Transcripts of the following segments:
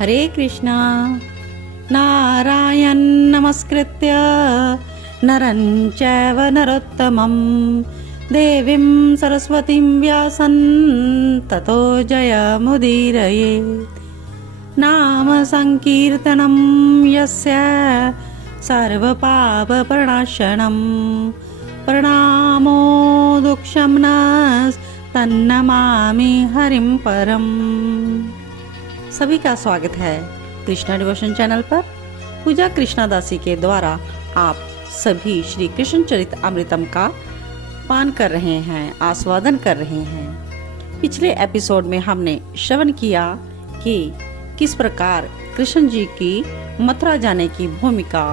हरे कृष्णा। नारायण नमस्कृत्य नरं चैव नरोत्तमं देवीं सरस्वतीं व्यासं ततो जयमुदीरयेत्। नाम संकीर्तनं यस्य सर्वपापप्रणाशनं प्रणामो तन्नमामि हरिं परम। सभी का स्वागत है कृष्णा डिवोशन चैनल पर। पूजा कृष्णा दासी के द्वारा आप सभी श्री कृष्ण चरित अमृतम का पान कर रहे हैं, आस्वादन कर रहे हैं। पिछले एपिसोड में हमने श्रवण किया कि किस प्रकार कृष्ण जी की मथुरा जाने की भूमिका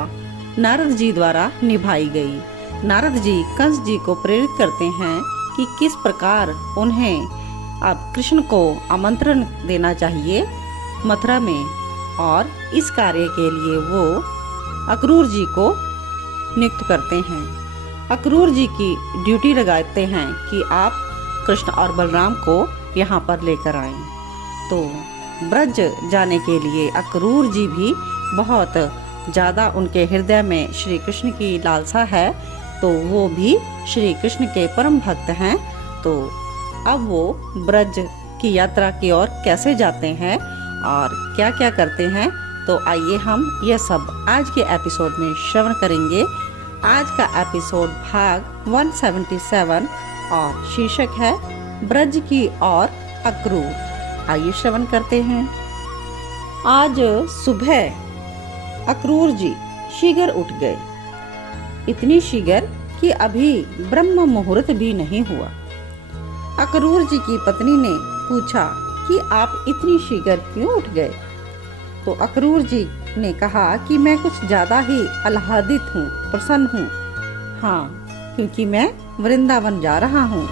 नारद जी द्वारा निभाई गई। नारद जी कंस जी को प्रेरित करते हैं कि किस प्रकार उन्हें अब कृष्ण को आमंत्रण देना चाहिए मथुरा में, और इस कार्य के लिए वो अक्रूर जी को नियुक्त करते हैं। अक्रूर जी की ड्यूटी लगाते हैं कि आप कृष्ण और बलराम को यहाँ पर लेकर आएं। तो ब्रज जाने के लिए अक्रूर जी भी बहुत ज़्यादा उनके हृदय में श्री कृष्ण की लालसा है, तो वो भी श्री कृष्ण के परम भक्त हैं। तो अब वो ब्रज की यात्रा की ओर कैसे जाते हैं और क्या क्या करते हैं, तो आइए हम यह सब आज के एपिसोड में श्रवण करेंगे। आज का एपिसोड भाग 177 और शीर्षक है ब्रज की और अक्रूर। आइए श्रवण करते हैं। आज सुबह अक्रूर जी शीघ्र उठ गए, इतनी शीघ्र कि अभी ब्रह्म मुहूर्त भी नहीं हुआ। अक्रूर जी की पत्नी ने पूछा कि आप इतनी शीघ्र क्यों उठ गए? तो अक्रूर जी ने कहा कि मैं कुछ ज्यादा ही आह्लादित हूँ, प्रसन्न हूँ। हाँ, क्योंकि मैं वृंदावन जा रहा हूँ।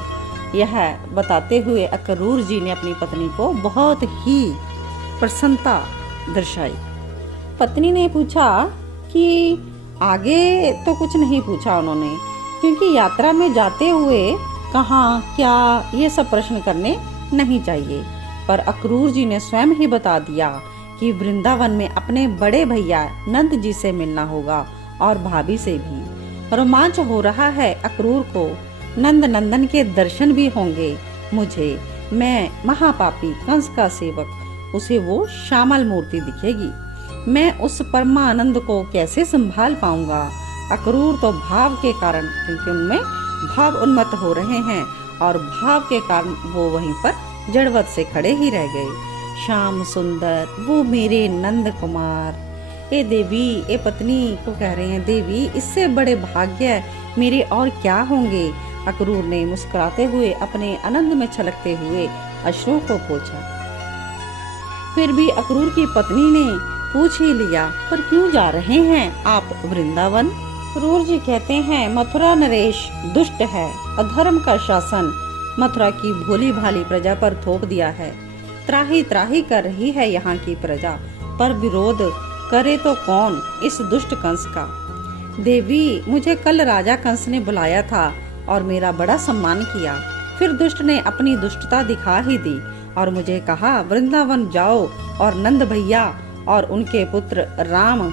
यह बताते हुए अक्रूर जी ने अपनी पत्नी को बहुत ही प्रसन्नता दर्शाई। पत्नी ने पूछा कि आगे तो कुछ नहीं पूछा उन्होंने, क्योंकि यात्रा में जाते हुए कहाँ क्या ये सब प्रश्न करने नहीं चाहिए। पर अक्रूर जी ने स्वयं ही बता दिया कि वृंदावन में अपने बड़े भैया नंद जी से मिलना होगा और भाभी से भी। रोमांच हो रहा है अक्रूर को, नंद नंदन के दर्शन भी होंगे मुझे। मैं महापापी कंस का सेवक, उसे वो श्यामल मूर्ति दिखेगी। मैं उस परमानंद को कैसे संभाल पाऊंगा? अक्रूर तो भाव के कारण, क्योंकि उनमें भाव उन्मत्त हो रहे हैं और भाव के कारण वो वहीं पर जड़वत से खड़े ही रह गए। श्याम सुंदर वो मेरे नंद कुमार। ए देवी, ए पत्नी को कह रहे हैं, देवी इससे बड़े भाग्य मेरे और क्या होंगे? अक्रूर ने मुस्कुराते हुए अपने आनंद में छलकते हुए अश्रुओं को पोंछा। फिर भी अक्रूर की पत्नी ने पूछ ही लिया, पर क्यों जा रहे हैं आप वृंदावन? अक्रूर जी कहते हैं, मथुरा नरेश दुष्ट है, अधर्म का शासन मथुरा की भोली भाली प्रजा पर थोप दिया है। त्राही त्राही कर रही है यहाँ की प्रजा, पर विरोध करे तो कौन इस दुष्ट कंस का? देवी, मुझे कल राजा कंस ने बुलाया था और मेरा बड़ा सम्मान किया। फिर दुष्ट ने अपनी दुष्टता दिखा ही दी और मुझे कहा वृंदावन जाओ और नंद भैया और उनके पुत्र राम,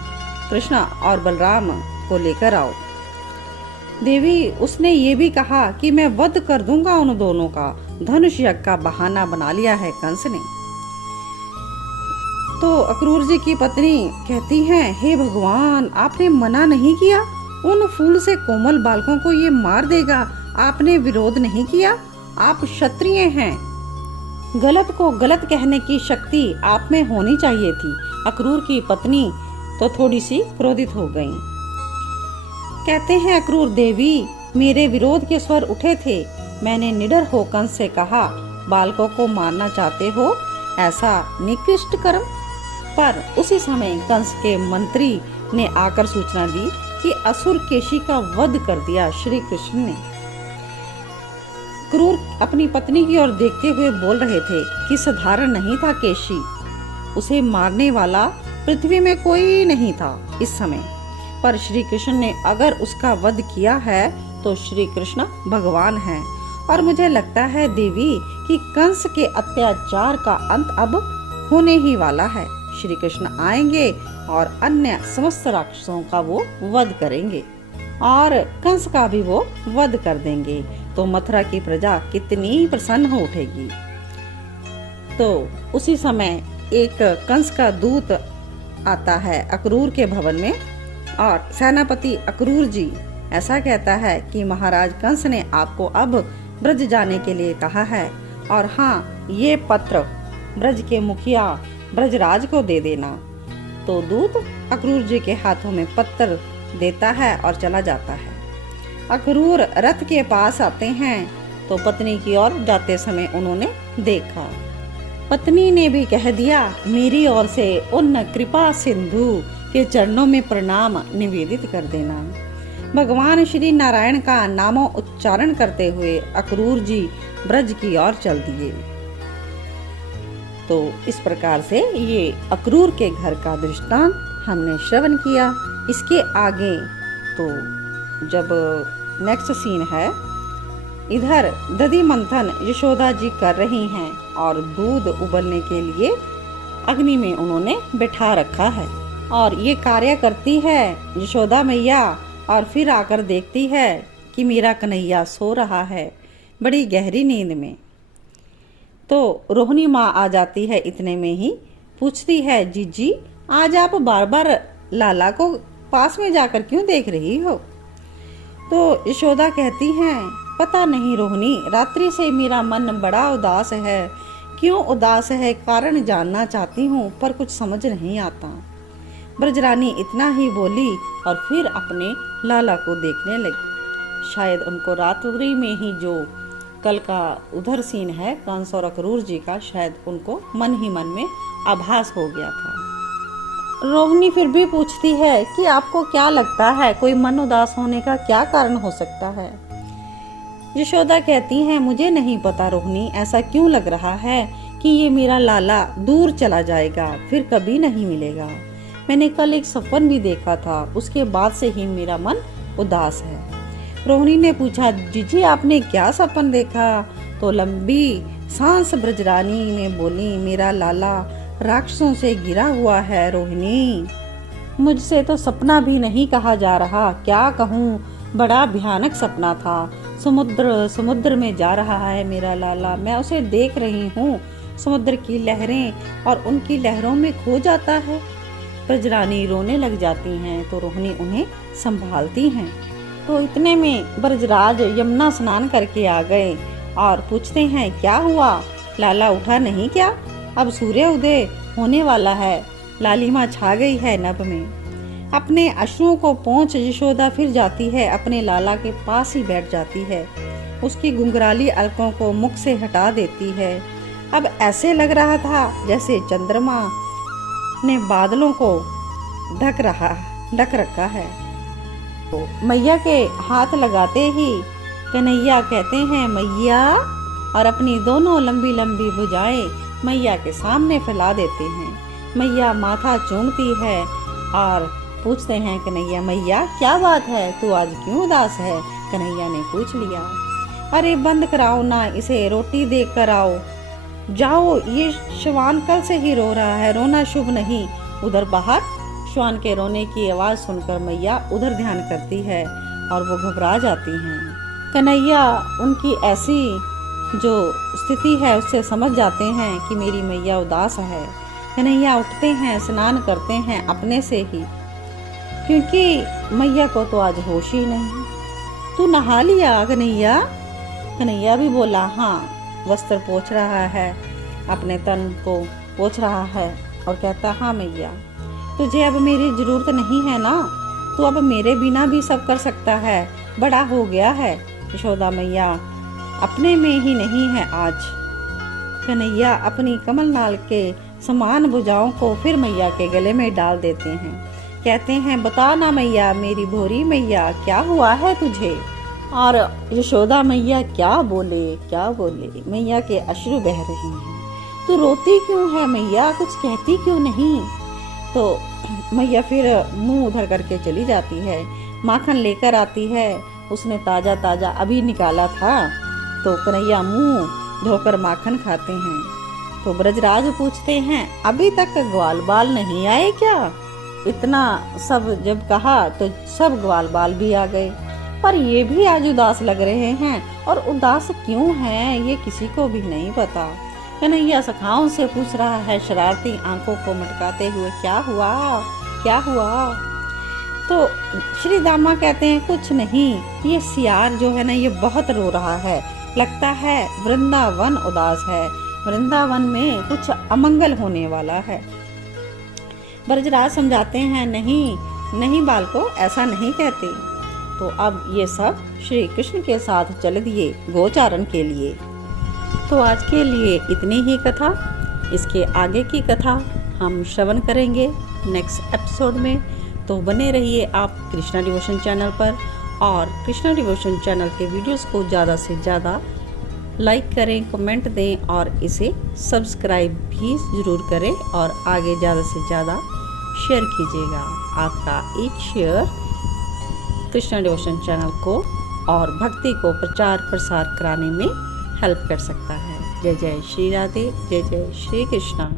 कृष्ण और बलराम को लेकर आओ। देवी, उसने ये भी कहा कि मैं वध कर दूंगा उन दोनों का। धनुष यज्ञ का बहाना बना लिया है कंस ने। तो अक्रूर जी की पत्नी कहती हैं, हे भगवान, आपने मना नहीं किया? उन फूल से कोमल बालकों को ये मार देगा, आपने विरोध नहीं किया? आप क्षत्रिय हैं, गलत को गलत कहने की शक्ति आप में होनी चाहिए थी। अक्रूर की पत्नी तो थोड़ी सी क्रोधित हो गईं। कहते हैं अक्रूर, देवी मेरे विरोध के स्वर उठे थे। मैंने निडर हो कंस से कहा, बालकों को मारना चाहते हो, ऐसा निकृष्ट कर्म। पर उसी समय कंस के मंत्री ने आकर सूचना दी कि असुर केशी का वध कर दिया श्री कृष्ण ने। क्रूर अपनी पत्नी की ओर देखते हुए बोल रहे थे कि साधारण नहीं था केशी, उसे मारने वाला पृथ्वी में कोई नहीं था इस समय। पर श्री कृष्ण ने अगर उसका वध किया है तो श्री कृष्ण भगवान हैं। और मुझे लगता है देवी कि कंस के अत्याचार का अंत अब होने ही वाला है। श्री कृष्ण आएंगे और अन्य समस्त राक्षसों का वो वध करेंगे और कंस का भी वो वध कर देंगे, तो मथुरा की प्रजा कितनी प्रसन्न हो उठेगी। तो उसी समय एक कंस का दूत आता है अक्रूर के भवन में और सेनापति अक्रूर जी ऐसा कहता है कि महाराज कंस ने आपको अब ब्रज जाने के लिए कहा है, और हाँ, ये पत्र ब्रज के मुखिया ब्रजराज को दे देना। तो दूत अक्रूर जी के हाथों में पत्र देता है और चला जाता है। अक्रूर रथ के पास आते हैं तो पत्नी की ओर जाते समय उन्होंने देखा। पत्नी ने भी कह दिया, मेरी ओर से उन कृपा सिंधु के चरणों में प्रणाम निवेदित कर देना। भगवान श्री नारायण का नामों उच्चारण करते हुए अक्रूर जी ब्रज की ओर चल दिए। तो इस प्रकार से ये अक्रूर के घर का दृष्टांत हमने श्रवण किया। इसके आगे तो जब नेक्स्ट सीन है, इधर दधि मंथन यशोदा जी कर रही हैं और दूध उबलने के लिए अग्नि में उन्होंने बिठा रखा है और ये कार्य करती है यशोदा मैया, और फिर आकर देखती है कि मेरा कन्हैया सो रहा है बड़ी गहरी नींद में। तो रोहिणी माँ आ जाती है, इतने में ही पूछती है, जीजी आज आप बार बार लाला को पास में जाकर क्यों देख रही हो? तो यशोदा कहती हैं, पता नहीं रोहिणी, रात्रि से मेरा मन बड़ा उदास है। क्यों उदास है कारण जानना चाहती हूँ पर कुछ समझ नहीं आता। ब्रजरानी इतना ही बोली और फिर अपने लाला को देखने लगी। शायद उनको रात्रि में ही जो कल का उधर सीन है कंस और अक्रूर जी का, शायद उनको मन ही मन में आभास हो गया था। रोहिणी फिर भी पूछती है कि आपको क्या लगता है, कोई मन उदास होने का क्या कारण हो सकता है? यशोदा कहती हैं, मुझे नहीं पता रोहिणी, ऐसा क्यों लग रहा है कि ये मेरा लाला दूर चला जाएगा, फिर कभी नहीं मिलेगा। मैंने कल एक सपन भी देखा था, उसके बाद से ही मेरा मन उदास है। रोहिणी ने पूछा, जीजी आपने क्या सपन देखा? तो लंबी सांस ब्रजरानी ने बोली, मेरा लाला राक्षसों से घिरा हुआ है रोहिणी। मुझसे तो सपना भी नहीं कहा जा रहा, क्या कहूँ, बड़ा भयानक सपना था। समुद्र में जा रहा है मेरा लाला, मैं उसे देख रही हूँ, समुद्र की लहरें और उनकी लहरों में खो जाता है। ब्रजरानी रोने लग जाती हैं तो रोहिणी उन्हें संभालती हैं। तो इतने में ब्रजराज यमुना स्नान करके आ गए और पूछते हैं, क्या हुआ, लाला उठा नहीं क्या? अब सूर्य उदय होने वाला है, लालिमा छा गई है नभ में। अपने अश्रुओं को पोंछ यशोदा फिर जाती है, अपने लाला के पास ही बैठ जाती है, उसकी घुंघराली अलकों को मुख से हटा देती है। अब ऐसे लग रहा था जैसे चंद्रमा ने बादलों को ढक रखा है। तो मैया के हाथ लगाते ही कन्हैया कहते हैं, मैया, और अपनी दोनों लंबी लंबी भुजाएं मैया के सामने फैला देते हैं। मैया माथा चूमती है और पूछते हैं, कन्हैया मैया क्या बात है, तू आज क्यों उदास है? कन्हैया ने पूछ लिया। अरे बंद कराओ ना इसे, रोटी दे कर आओ, जाओ, ये श्वान कल से ही रो रहा है, रोना शुभ नहीं। उधर बाहर श्वान के रोने की आवाज सुनकर मैया उधर ध्यान करती है और वो घबरा जाती हैं। कन्हैया उनकी ऐसी जो स्थिति है उससे समझ जाते हैं कि मेरी मैया उदास है। कन्हैया उठते हैं, स्नान करते हैं अपने से ही, क्योंकि मैया को तो आज होश ही नहीं। तू नहा लिया कन्हैया? कन्हैया भी बोला, हाँ। वस्त्र पोंछ रहा है, अपने तन को पोंछ रहा है और कहता, हाँ मैया, तुझे अब मेरी जरूरत नहीं है ना, तू अब मेरे बिना भी सब कर सकता है, बड़ा हो गया है। यशोदा मैया अपने में ही नहीं है आज। कन्हैया अपनी कमलनाल के समान भुजाओं को फिर मैया के गले में डाल देते हैं, कहते हैं, बता ना मैया, मेरी भोरी मैया, क्या हुआ है तुझे? और यशोदा मैया क्या बोले, मैया के अश्रु बह रहे हैं। तू रोती क्यों है मैया, कुछ कहती क्यों नहीं? तो मैया फिर मुंह उधर करके चली जाती है। माखन लेकर आती है, उसने ताजा ताजा अभी निकाला था। तो कन्हैया मुंह धोकर माखन खाते हैं। तो ब्रजराज पूछते हैं, अभी तक ग्वाल बाल नहीं आए क्या? इतना सब जब कहा तो सब ग्वाल बाल भी आ गए, पर ये भी आज उदास लग रहे हैं, और उदास क्यों हैं ये किसी को भी नहीं पता। कन्हैया सखाओं से पूछ रहा है शरारती आंखों को मटकाते हुए, क्या हुआ, क्या हुआ? तो श्री दामा कहते हैं, कुछ नहीं, ये सियार जो है ना ये बहुत रो रहा है, लगता है वृंदावन उदास है, वृंदावन में कुछ अमंगल होने वाला है। ब्रजराज समझाते हैं, नहीं नहीं बालको, ऐसा नहीं कहते। तो अब ये सब श्री कृष्ण के साथ चल दिए गोचारण के लिए। तो आज के लिए इतनी ही कथा। इसके आगे की कथा हम श्रवण करेंगे नेक्स्ट एपिसोड में। तो बने रहिए आप कृष्णा डिवोशन चैनल पर, और कृष्णा डिवोशन चैनल के वीडियोस को ज़्यादा से ज़्यादा लाइक करें, कमेंट दें, और इसे सब्सक्राइब भी ज़रूर करें, और आगे ज़्यादा से ज़्यादा शेयर कीजिएगा। आपका एक शेयर कृष्णा डिवोशन चैनल को और भक्ति को प्रचार प्रसार कराने में हेल्प कर सकता है। जय जय श्री राधे, जय जय श्री कृष्णा।